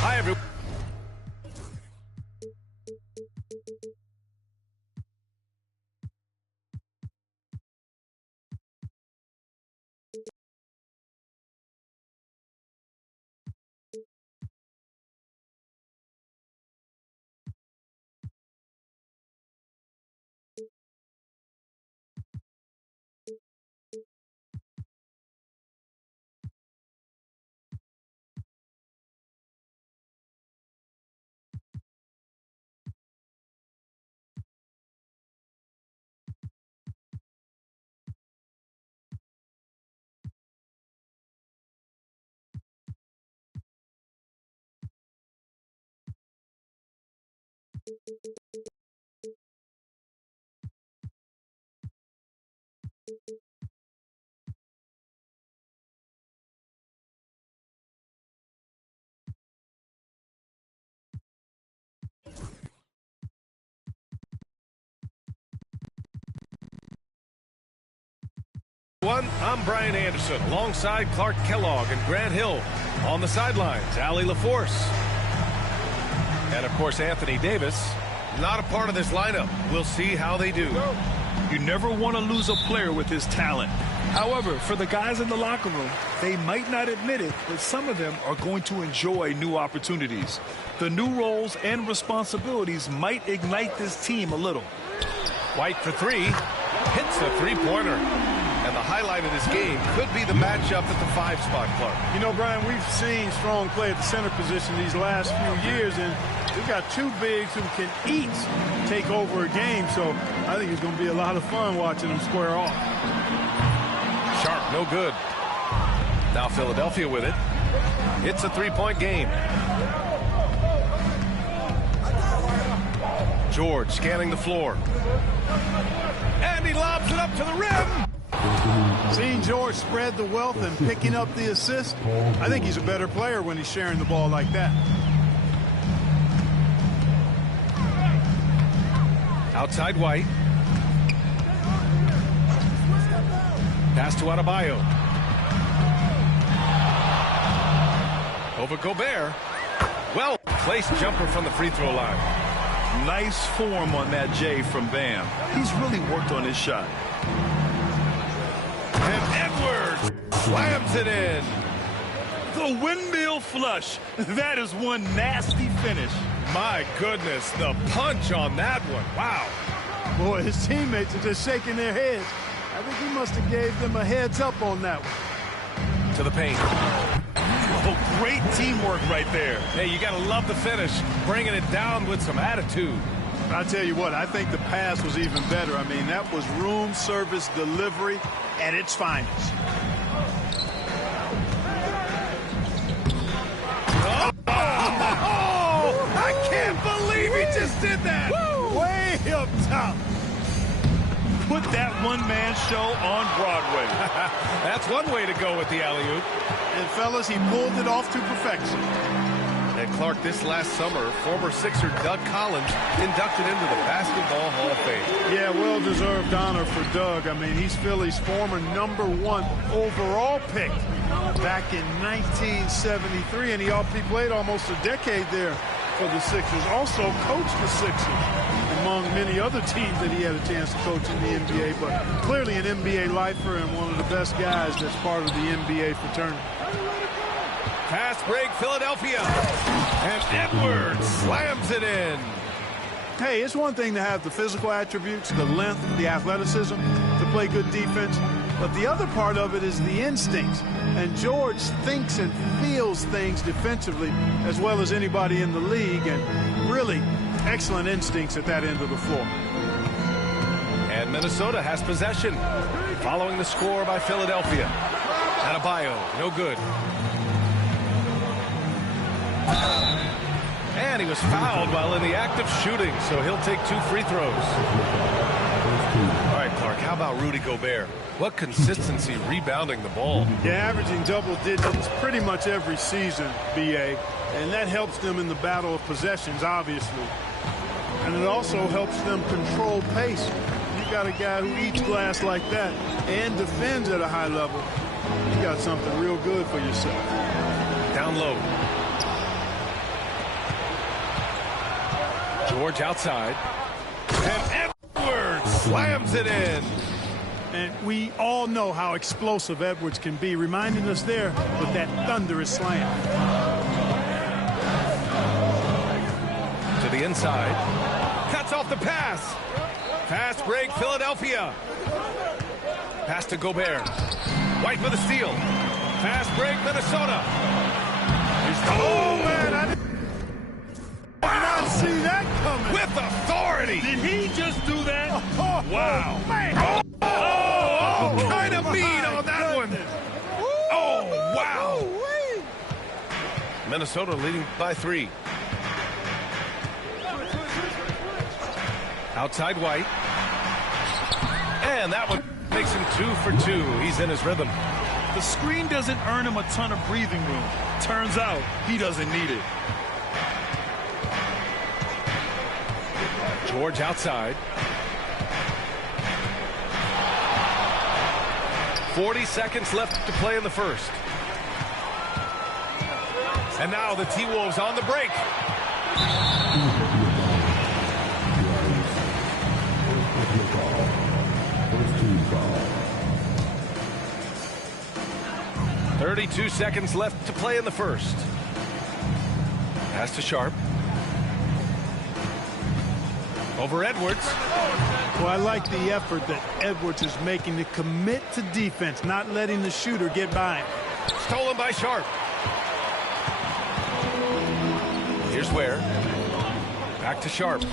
Hi, everyone. I'm Brian Anderson, alongside Clark Kellogg and Grant Hill. On the sidelines, Allie LaForce. And, of course, Anthony Davis. Not a part of this lineup. We'll see how they do. You never want to lose a player with his talent. However, for the guys in the locker room, they might not admit it, but some of them are going to enjoy new opportunities. The new roles and responsibilities might ignite this team a little. White for three. Hits a three-pointer. And the highlight of this game could be the matchup at the 5 spot, Clark. You know, Brian, we've seen Strong play at the center position these last few years, and we've got two bigs who can each take over a game, so I think it's going to be a lot of fun watching them square off. Sharp, no good. Now Philadelphia with it. It's a three-point game. George scanning the floor. And he lobs it up to the rim. Seeing George spread the wealth and picking up the assist, I think he's a better player when he's sharing the ball like that. Outside White. Pass to Adebayo. Over Gobert. Well placed jumper from the free throw line. Nice form on that J from Bam. He's really worked on his shot. And Edwards slams it in. The windmill flush. That is one nasty finish. My goodness, the punch on that one. Wow. Boy, his teammates are just shaking their heads. I think he must have gave them a heads up on that one. To the paint. Oh, great teamwork right there. Hey, you got to love the finish. Bringing it down with some attitude. I'll tell you what, I think the pass was even better. I mean, that was room service delivery at its finest. Oh, I can't believe he just did that. Woo! Way up top. Put that one-man show on Broadway. That's one way to go with the alley-oop. And, fellas, he pulled it off to perfection. And, Clark, this last summer, former Sixer Doug Collins inducted into the Basketball Hall of Fame. Yeah, well-deserved honor for Doug. I mean, he's Philly's former #1 overall pick back in 1973, and he played almost a decade there for the Sixers. Also coached the Sixers, among many other teams that he had a chance to coach in the NBA, but clearly an NBA lifer and one of the best guys that's part of the NBA fraternity. Fast break, Philadelphia. And Edwards slams it in. Hey, it's one thing to have the physical attributes, the length, the athleticism, to play good defense. But the other part of it is the instincts. And George thinks and feels things defensively as well as anybody in the league. And really, excellent instincts at that end of the floor. And Minnesota has possession, following the score by Philadelphia. Adebayo, no good. And he was fouled while in the act of shooting, so he'll take 2 free throws. All right, Clark, how about Rudy Gobert? What consistency rebounding the ball. Yeah, averaging double digits pretty much every season, B.A., and that helps them in the battle of possessions, obviously. And it also helps them control pace. You got a guy who eats glass like that and defends at a high level. You got something real good for yourself. Down low. George outside. And Edwards slams it in. And we all know how explosive Edwards can be, reminding us there with that thunderous slam. To the inside. Cuts off the pass. Fast break, Philadelphia. Pass to Gobert. White with a steal. Fast break, Minnesota. Oh, man, I did not see that coming. With authority. Did he just do that? Wow. Man. Oh, kind of mean on that one. Oh, wow. Minnesota leading by 3. Outside White. And that one makes him 2 for 2. He's in his rhythm. The screen doesn't earn him a ton of breathing room. Turns out he doesn't need it. George outside. 40 seconds left to play in the first. And now the T-Wolves on the break. .32 seconds left to play in the first. Pass to Sharp. Over Edwards. Well, I like the effort that Edwards is making to commit to defense, not letting the shooter get by him. Stolen by Sharp. Here's Ware. Back to Sharp.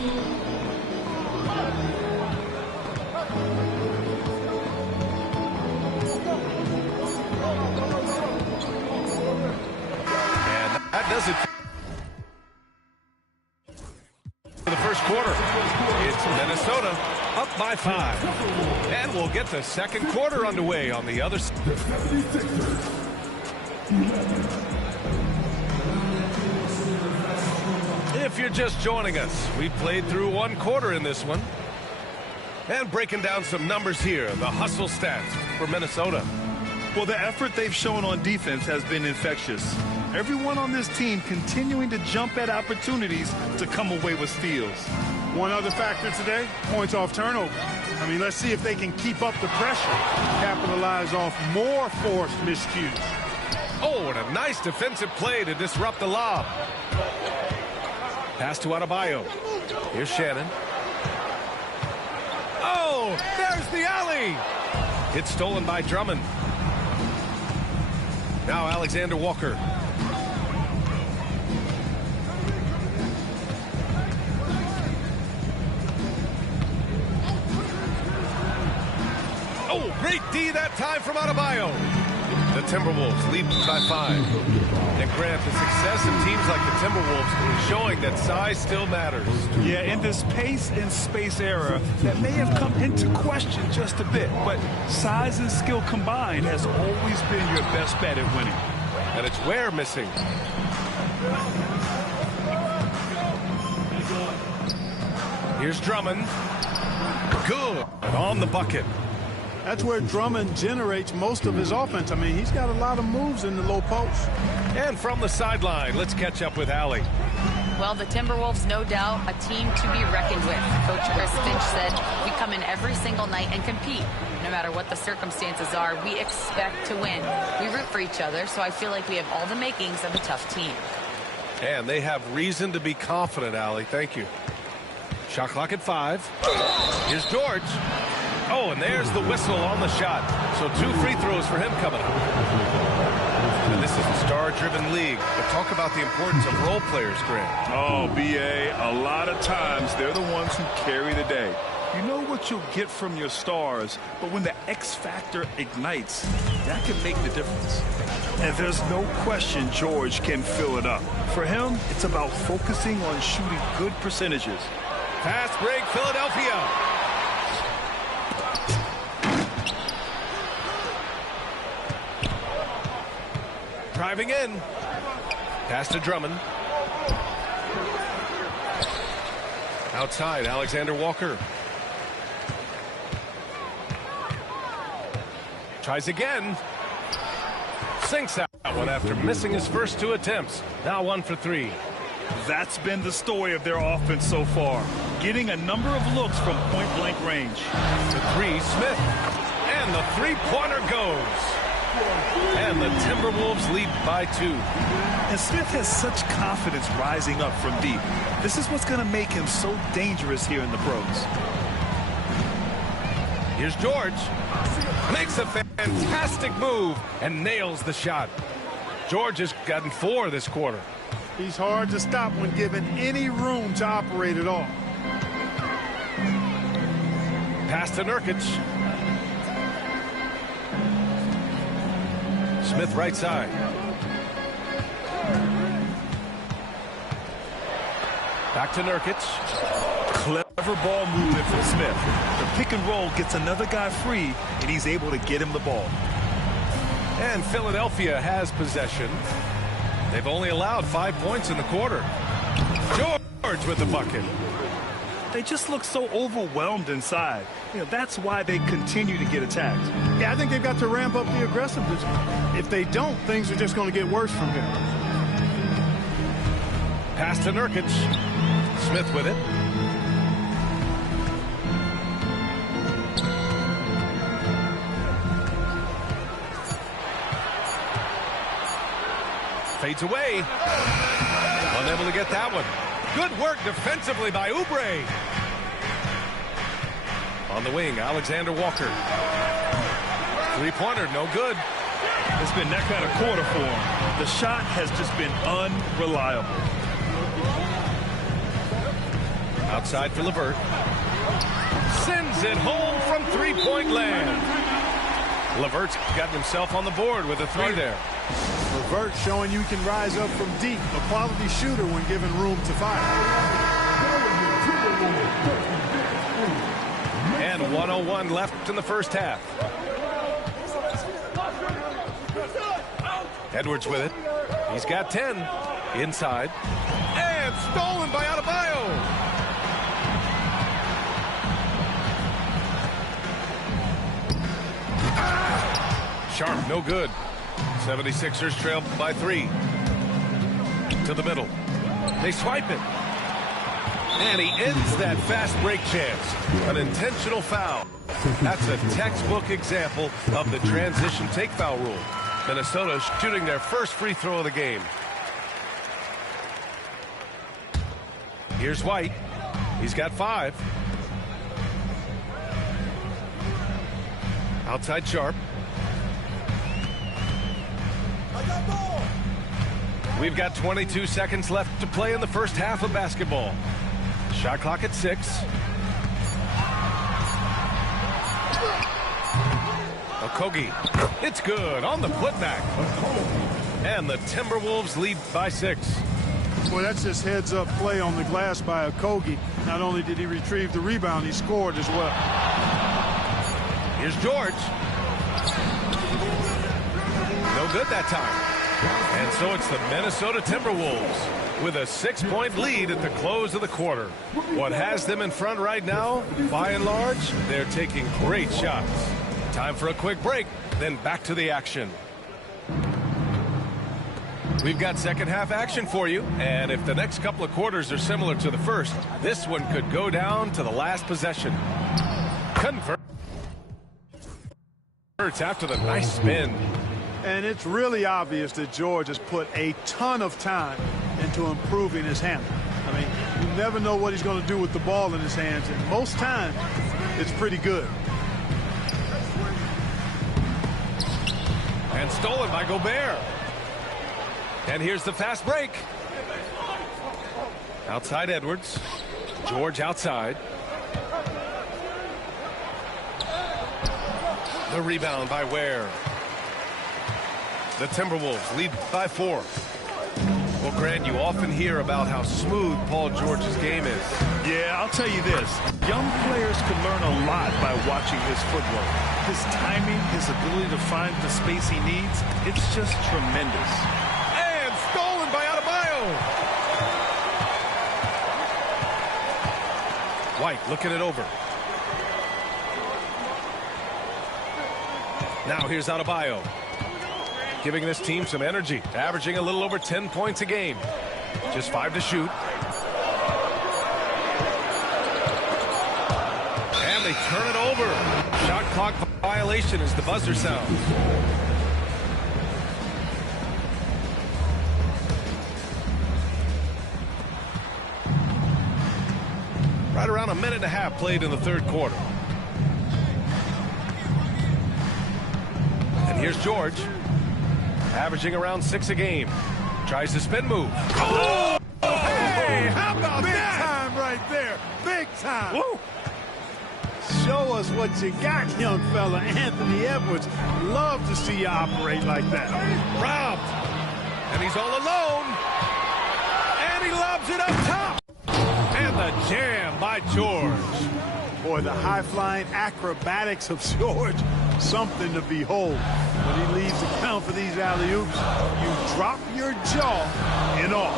And that does it for the first quarter. It's Minnesota up by 5. And we'll get the second quarter underway on the other side. If you're just joining us, we played through 1 quarter in this one. And breaking down some numbers here, the hustle stats for Minnesota. Well, the effort they've shown on defense has been infectious. Everyone on this team continuing to jump at opportunities to come away with steals. One other factor today, points off turnover. I mean, let's see if they can keep up the pressure, capitalize off more forced miscues. Oh, and a nice defensive play to disrupt the lob. Pass to Adebayo. Here's Shannon. Oh, there's the alley. It's stolen by Drummond. Now Alexander Walker. Oh, great D that time from Adebayo. The Timberwolves lead by 5. And Grant, the success of teams like the Timberwolves is showing that size still matters. Yeah, in this pace and space era, that may have come into question just a bit, but size and skill combined has always been your best bet at winning. And it's Ware missing. Here's Drummond. Good. On the bucket. That's where Drummond generates most of his offense. I mean, he's got a lot of moves in the low post. And from the sideline, let's catch up with Allie. Well, the Timberwolves, no doubt, a team to be reckoned with. Coach Chris Finch said, we come in every single night and compete. No matter what the circumstances are, we expect to win. We root for each other, so I feel like we have all the makings of a tough team. And they have reason to be confident, Allie. Thank you. Shot clock at 5. Here's George. Oh, and there's the whistle on the shot. So 2 free throws for him coming up. And this is a star-driven league. But talk about the importance of role players, Grant. Oh, B.A., a lot of times they're the ones who carry the day. You know what you'll get from your stars, but when the X factor ignites, that can make the difference. And there's no question George can fill it up. For him, it's about focusing on shooting good percentages. Fast break, Philadelphia. Driving in. Pass to Drummond. Outside, Alexander Walker. Tries again. Sinks that one after missing his first 2 attempts. Now 1 for 3. That's been the story of their offense so far. Getting a number of looks from point-blank range. To 3, Smith. And the three-pointer goes. And the Timberwolves lead by 2. And Smith has such confidence rising up from deep. This is what's going to make him so dangerous here in the pros. Here's George. Makes a fantastic move and nails the shot. George has gotten 4 this quarter. He's hard to stop when given any room to operate at all. Pass to Nurkic. Smith right side. Back to Nurkic. Clever ball movement from Smith. The pick and roll gets another guy free, and he's able to get him the ball. And Philadelphia has possession. They've only allowed 5 points in the quarter. George with the bucket. They just look so overwhelmed inside. You know, that's why they continue to get attacked. Yeah, I think they've got to ramp up the aggressiveness. If they don't, things are just going to get worse from here. Pass to Nurkic. Smith with it. Fades away. Unable to get that one. Good work defensively by Oubre. On the wing, Alexander Walker. Three-pointer, no good. It's been that kind of quarter for him. The shot has just been unreliable. Outside for LeVert. Sends it home from three-point land. LeVert's got himself on the board with a 3 there. LeVert showing you can rise up from deep. A quality shooter when given room to fire. And 1:01 left in the first half. Edwards with it. He's got 10. Inside. And stolen by Adebayo. Sharp, no good. 76ers trail by 3. To the middle. They swipe it. And he ends that fast break chance. An intentional foul. That's a textbook example of the transition take foul rule. Minnesota shooting their first free throw of the game. Here's White. He's got 5. Outside Sharp. We've got 22 seconds left to play in the first half of basketball. Shot clock at 6. Okogie. It's good on the putback. And the Timberwolves lead by 6. Boy, that's just heads-up play on the glass by Okogie. Not only did he retrieve the rebound, he scored as well. Here's George. No good that time. And so it's the Minnesota Timberwolves with a 6-point lead at the close of the quarter. What has them in front right now, by and large, they're taking great shots. Time for a quick break, then back to the action. We've got second half action for you, and if the next couple of quarters are similar to the first, this one could go down to the last possession. Converts after the nice spin. And it's really obvious that George has put a ton of time into improving his handle. I mean, you never know what he's going to do with the ball in his hands, and most times it's pretty good. And stolen by Gobert. And here's the fast break. Outside Edwards. George outside. The rebound by Ware. The Timberwolves lead by 4. Well, Grant, you often hear about how smooth Paul George's game is. Yeah, I'll tell you this. Young players can learn a lot by watching his footwork. His timing, his ability to find the space he needs, it's just tremendous. And stolen by Adebayo. White looking it over. Now here's Adebayo. Giving this team some energy, averaging a little over 10 points a game. Just 5 to shoot. And they turn it over. Shot clock violation as the buzzer sounds. Right around a minute and a half played in the third quarter. And here's George. Averaging around 6 a game. Tries to spin move. Oh! Hey, how about big that? Big time right there. Big time. Woo. Show us what you got, young fella. Anthony Edwards. Love to see you operate like that. Robbed. And he's all alone. And he lobs it up top. And the jam by George. Boy, the high-flying acrobatics of George. Something to behold. When he leaves the count for these alley-oops, you drop your jaw in awe.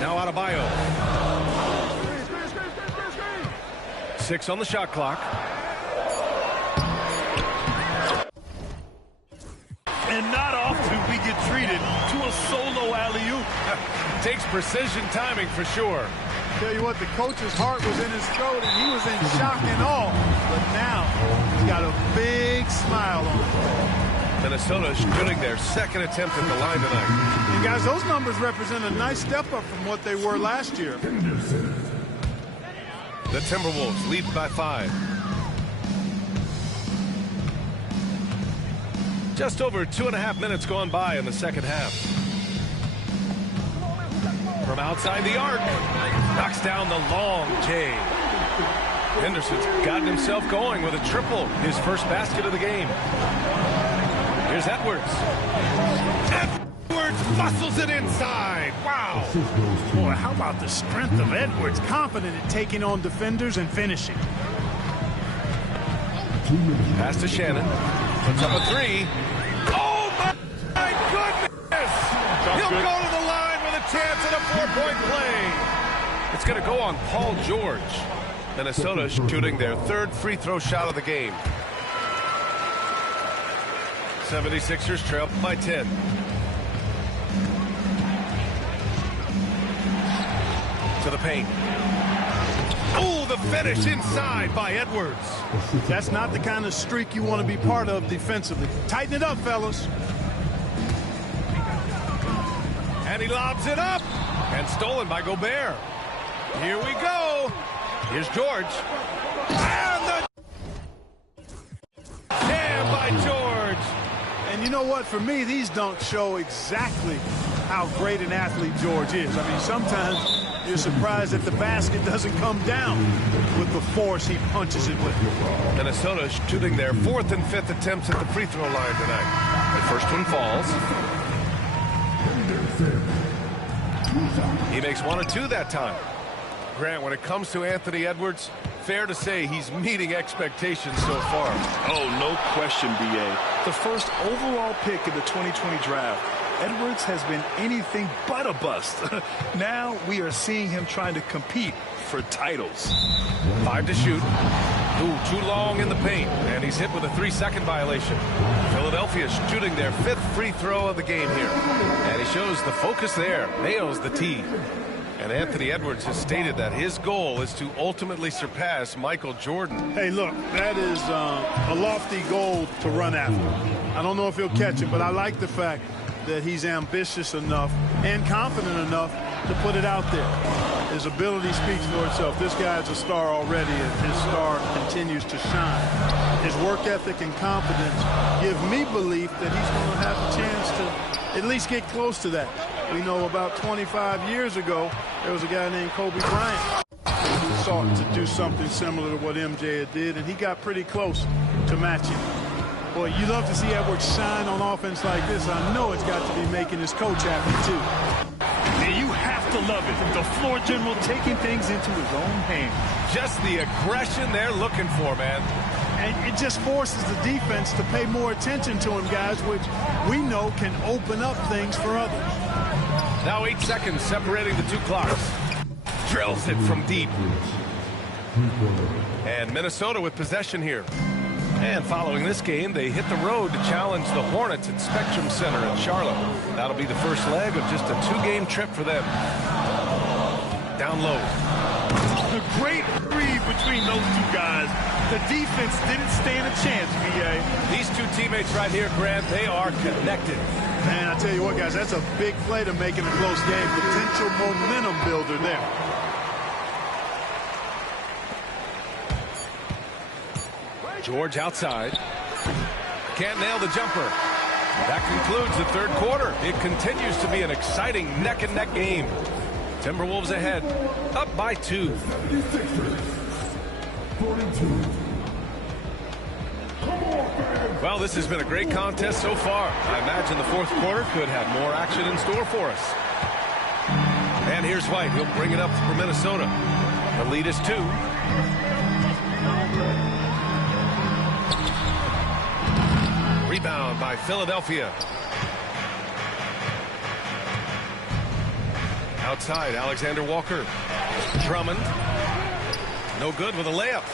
Now Adebayo. 6 on the shot clock. And not often we get treated to a solo alley-oop. Takes precision timing for sure. Tell you what, the coach's heart was in his throat and he was in shock and awe. But now he's got a big smile on his face. Minnesota shooting their second attempt at the line tonight. And guys, those numbers represent a nice step up from what they were last year. The Timberwolves lead by 5. Just over 2.5 minutes gone by in the second half. From outside the arc, knocks down the long J. Henderson's gotten himself going with a triple, his first basket of the game. Here's Edwards. Edwards muscles it inside. Wow. Boy, how about the strength of Edwards? Confident in taking on defenders and finishing. Pass to Shannon. Puts up a 3. Oh, my goodness! He'll go to the line with a chance at a 4-point play. It's going to go on Paul George. Minnesota shooting their third free throw shot of the game. 76ers trail by 10. To the paint. Oh, the finish inside by Edwards. That's not the kind of streak you want to be part of defensively. Tighten it up, fellas. And he lobs it up. And stolen by Gobert. Here we go. Here's George. And the jam by George. And you know what? For me, these dunks show exactly how great an athlete George is. I mean, sometimes you're surprised that the basket doesn't come down with the force he punches it with. Minnesota shooting their 4th and 5th attempts at the free throw line tonight. The first one falls. He makes 1 or 2 that time. Grant, when it comes to Anthony Edwards, fair to say he's meeting expectations so far. Oh, no question, B.A. The first overall pick in the 2020 draft, Edwards has been anything but a bust. Now we are seeing him trying to compete for titles. 5 to shoot. Ooh, too long in the paint, and he's hit with a 3-second violation. Philadelphia shooting their 5th free throw of the game here. And he shows the focus there, nails the tee. And Anthony Edwards has stated that his goal is to ultimately surpass Michael Jordan. Hey, look, that is a lofty goal to run after. I don't know if he'll catch it, but I like the fact that he's ambitious enough and confident enough to put it out there. His ability speaks for itself. This guy is a star already, and his star continues to shine. His work ethic and confidence give me belief that he's going to have a chance to at least get close to that. We know about 25 years ago, there was a guy named Kobe Bryant who sought to do something similar to what MJ did, and he got pretty close to matching. Boy, you love to see Edwards shine on offense like this. I know it's got to be making his coach happy, too. And you have to love it. The floor general taking things into his own hands. Just the aggression they're looking for, man. And it just forces the defense to pay more attention to him, guys, which we know can open up things for others. Now 8 seconds separating the two clocks. Drills it from deep. And Minnesota with possession here. And following this game, they hit the road to challenge the Hornets at Spectrum Center in Charlotte. That'll be the first leg of just a 2-game trip for them. Down low. A great read between those two guys. The defense didn't stand a chance, VA. These two teammates right here, Grant, they are connected. Man, I tell you what, guys, that's a big play to make in a close game. Potential momentum builder there. George outside. Can't nail the jumper. That concludes the third quarter. It continues to be an exciting neck-and-neck game. Timberwolves ahead, up by 2. Well, this has been a great contest so far. I imagine the fourth quarter could have more action in store for us. And here's White. He'll bring it up for Minnesota. The lead is 2. Rebound by Philadelphia. Outside, Alexander Walker. Drummond. No good with a layup.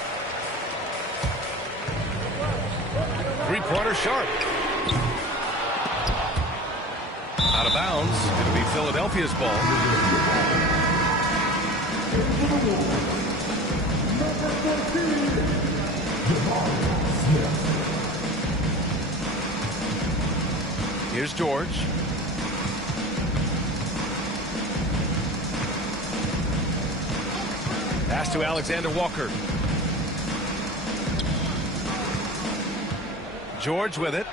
Three-pointer Sharp. Out of bounds. It'll be Philadelphia's ball. Here's George. Pass to Alexander Walker. George with it.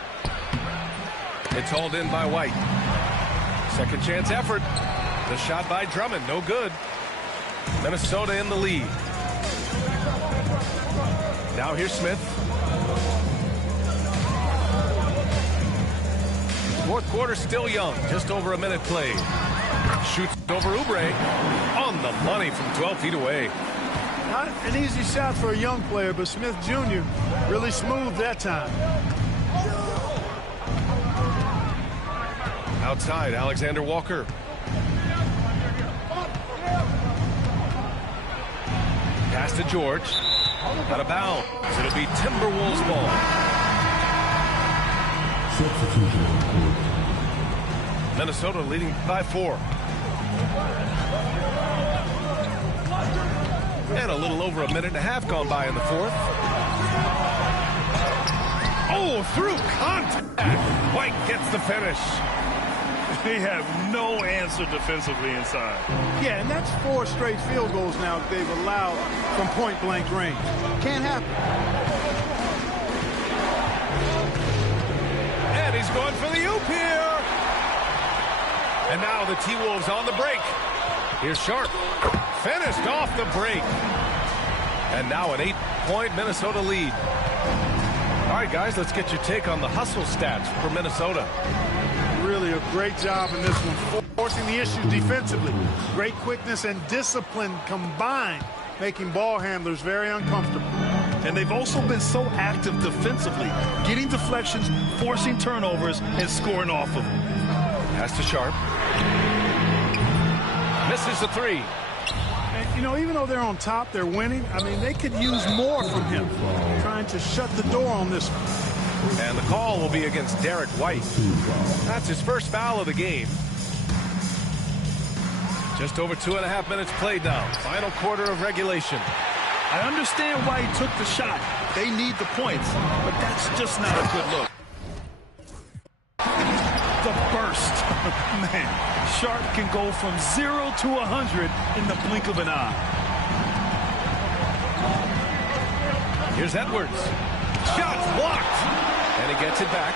It's hauled in by White. Second chance effort. The shot by Drummond, no good. Minnesota in the lead. Now here's Smith. Fourth quarter still young, just over a minute played. Shoots over Oubre. On the money from 12 feet away. Not an easy shot for a young player, but Smith Jr. really smooth that time. Outside, Alexander Walker. Pass to George. Out of bounds. It'll be Timberwolves ball. Minnesota leading by 4. And a little over a minute and a half gone by in the fourth. Oh, through contact. White gets the finish. They have no answer defensively inside. Yeah, and that's 4 straight field goals now that they've allowed from point-blank range. Can't happen. And he's going for the oop here. And now the T-Wolves on the break. Here's Sharp. Finished off the break. And now an 8-point Minnesota lead. All right, guys, let's get your take on the hustle stats for Minnesota. Really a great job in this one, forcing the issues defensively. Great quickness and discipline combined, making ball handlers very uncomfortable. And they've also been so active defensively, getting deflections, forcing turnovers, and scoring off of them. Pass to Sharp. Misses the 3. And, you know, even though they're on top, they're winning. I mean, they could use more from him, trying to shut the door on this one. And the call will be against Derek White. That's his first foul of the game. Just over 2.5 minutes played now. Final quarter of regulation. I understand why he took the shot. They need the points, but that's just not a good look. The burst. burst. Man, Sharp can go from 0 to 100 in the blink of an eye. Here's Edwards. Shot blocked. And he gets it back.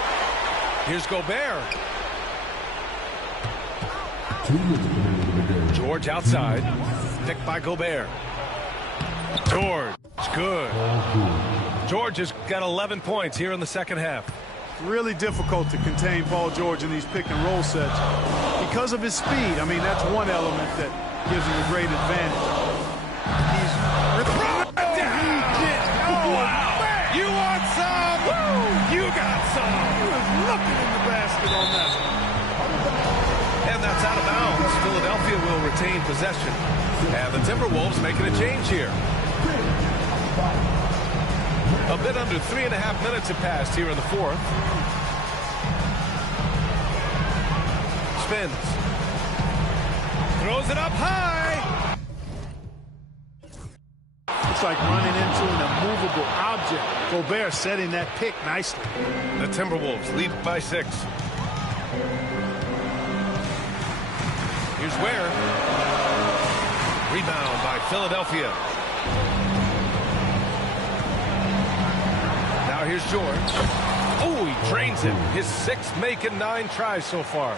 Here's Gobert. George outside. Picked by Gobert. George. Good. George has got 11 points here in the second half. Really difficult to contain Paul George in these pick and roll sets because of his speed. I mean, that's one element that gives him a great advantage. He's You want some? Woo! You got some. He was looking in the basket on that. And that's out of bounds. Philadelphia will retain possession. And the Timberwolves making a change here. A bit under 3.5 minutes have passed here in the fourth. Spins. Throws it up high. It's like running into an immovable object. Gobert setting that pick nicely. The Timberwolves lead by 6. Here's Ware. Rebound by Philadelphia. Now here's George. Oh, he drains him. His 6th make in 9 tries so far.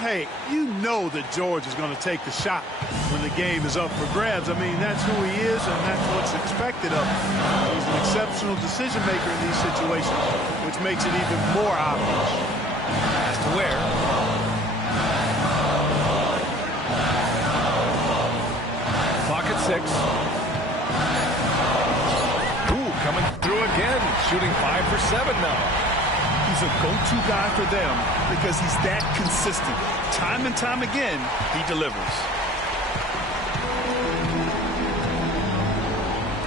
Hey, you know that George is going to take the shot when the game is up for grabs. I mean, that's who he is, and that's what's expected of him. He's an exceptional decision maker in these situations, which makes it even more obvious. Pass to Ware. Clock at 6. Ooh, coming through again. Shooting 5 for 7 now. He's a go-to guy for them because he's that consistent. Time and time again, he delivers.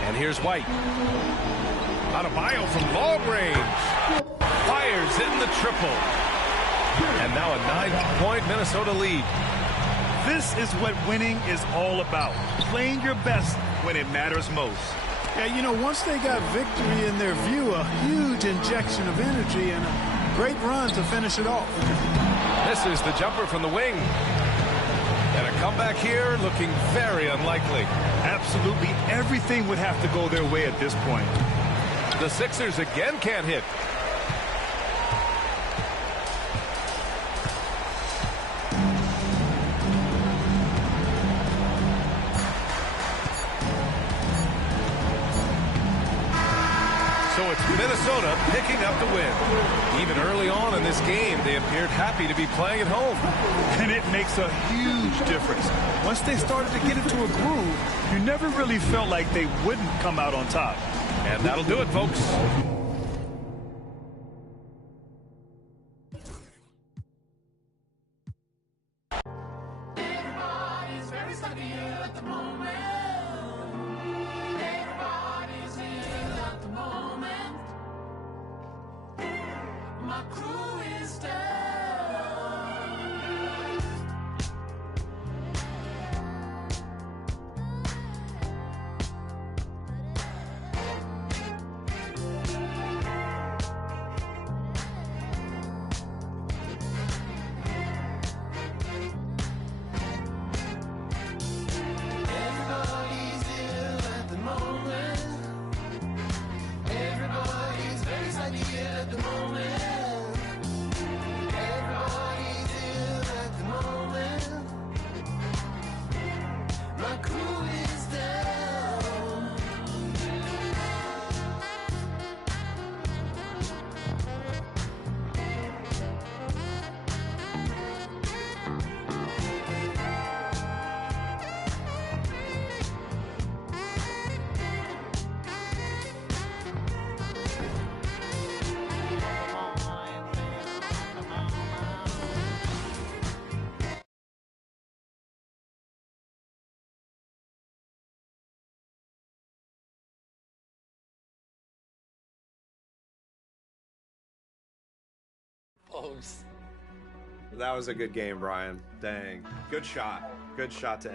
And here's White. Adebayo from long range. Fires in the triple. And now a 9-point Minnesota lead. This is what winning is all about. Playing your best when it matters most. Yeah, you know, once they got victory in their view, a huge injection of energy and a great run to finish it off. This is the jumper from the wing. And a comeback here looking very unlikely. Absolutely everything would have to go their way at this point. The Sixers again can't hit. So it's Minnesota picking up the win. Even early on in this game, they appeared happy to be playing at home. And it makes a huge difference. Once they started to get into a groove, you never really felt like they wouldn't come out on top. And that'll do it, folks. Everybody's very sunny at the moment. Everybody's in at the moment. My crew is down. Everybody's ill at the moment. Everybody's very sunny at the moment. Everybody's ill at the moment. My crew is down. That was a good game, Brian. Dang. Good shot. Good shot to end.